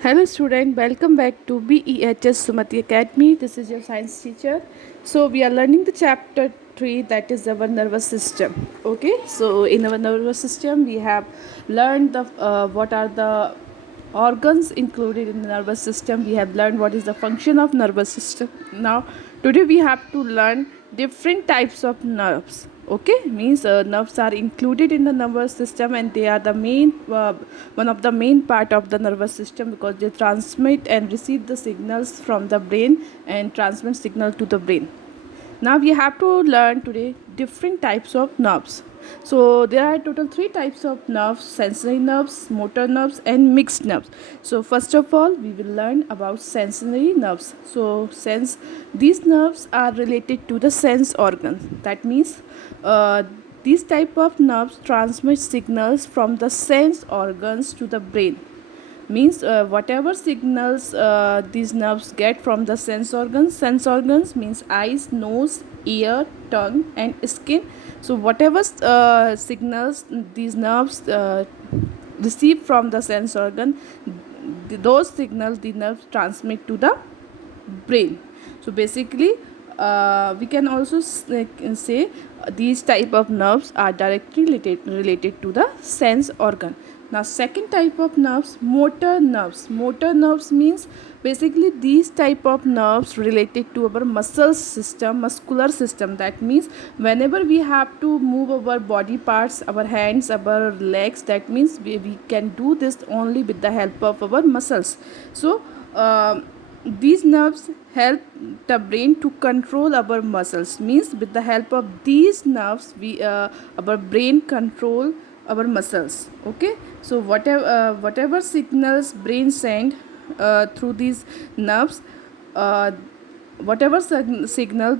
Hello student, welcome back to BEHS Sumati Academy. This is your science teacher. So we are learning the chapter 3, that is our nervous system. Okay, so in our nervous system we have learned the what are the organs included in the nervous system. We have learned what is the function of nervous system. Now today we have to learn different types of nerves. Okay, means nerves are included in the nervous system, and they are the main one of the main part of the nervous system, because they transmit and receive the signals from the brain and transmit signal to the brain. Now we have to learn today different types of nerves. So there are total three types of nerves: sensory nerves, motor nerves, and mixed nerves. So first of all, we will learn about sensory nerves. So these nerves are related to the sense organs. That means these type of nerves transmit signals from the sense organs to the brain. Means whatever signals these nerves get from the sense organs means eyes, nose, ear, tongue, and skin. So whatever signals these nerves receive from the sense organ, those signals the nerves transmit to the brain. So basically we can also say these type of nerves are directly related to the sense organ. Now second type of nerves, motor nerves. Motor nerves means basically these type of nerves related to our muscular system. That means whenever we have to move our body parts, our hands, our legs, that means we can do this only with the help of our muscles. So these nerves help the brain to control our muscles. Means with the help of these nerves we our brain control our muscles. Okay, so whatever signals brain send through these nerves, uh, whatever signal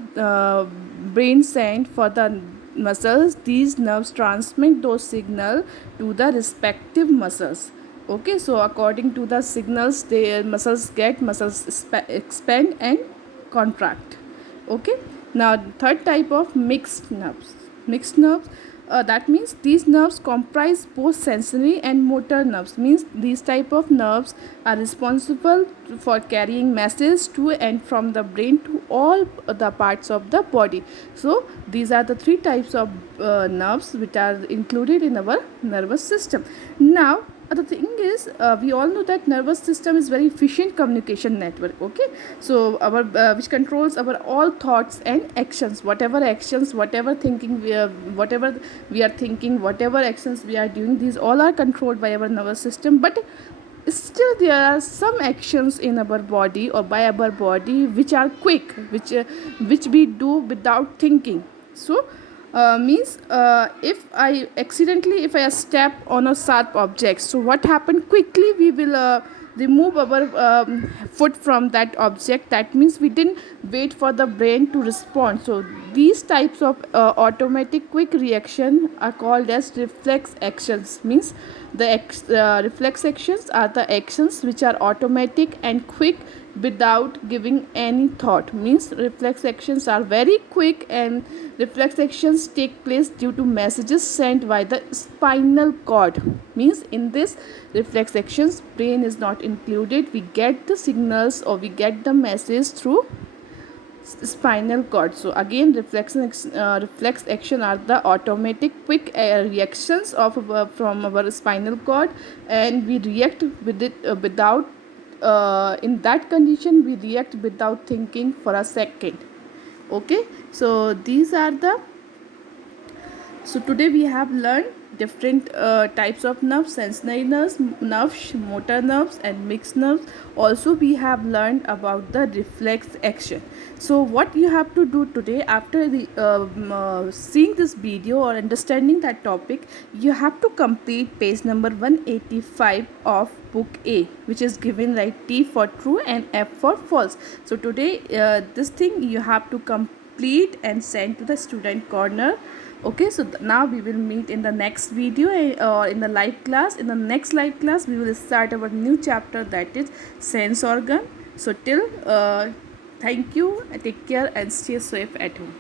brain send for the muscles, these nerves transmit those signal to the respective muscles. Okay, so according to the signals, their muscles expand and contract. Okay, now third type of mixed nerves. That means these nerves comprise both sensory and motor nerves. Means these type of nerves are responsible for carrying messages to and from the brain to all the parts of the body. So these are the three types of nerves which are included in our nervous system. Now the thing is, we all know that nervous system is very efficient communication network. Okay, so our which controls our all thoughts and actions. Whatever thinking whatever we are thinking, whatever actions we are doing, these all are controlled by our nervous system. But still there are some actions in our body or by our body which are quick, which we do without thinking. So means if I step on a sharp object, so what happened, quickly we will remove our foot from that object. That means we didn't wait for the brain to respond. So these types of automatic quick reaction are called as reflex actions. Means the reflex actions are the actions which are automatic and quick without giving any thought. Means reflex actions are very quick, and reflex actions take place due to messages sent by the spinal cord. Means in this reflex actions brain is not included. We get the signals or we get the message through spinal cord. So again, reflex action are the automatic quick reactions of from our spinal cord, and we react with it without in that condition we react without thinking for a second. Okay, so these are the so today we have learned different types of nerves: sensory nerves, motor nerves, and mixed nerves. Also, we have learned about the reflex action. So, what you have to do today after seeing this video or understanding that topic, you have to complete page number 185 of book A, which is given like T for true and F for false. So today this thing you have to complete and send to the student corner. Okay, so now we will meet in the next video or in the live class. In the next live class we will start our new chapter, that is sense organ. So till thank you, take care and stay safe at home.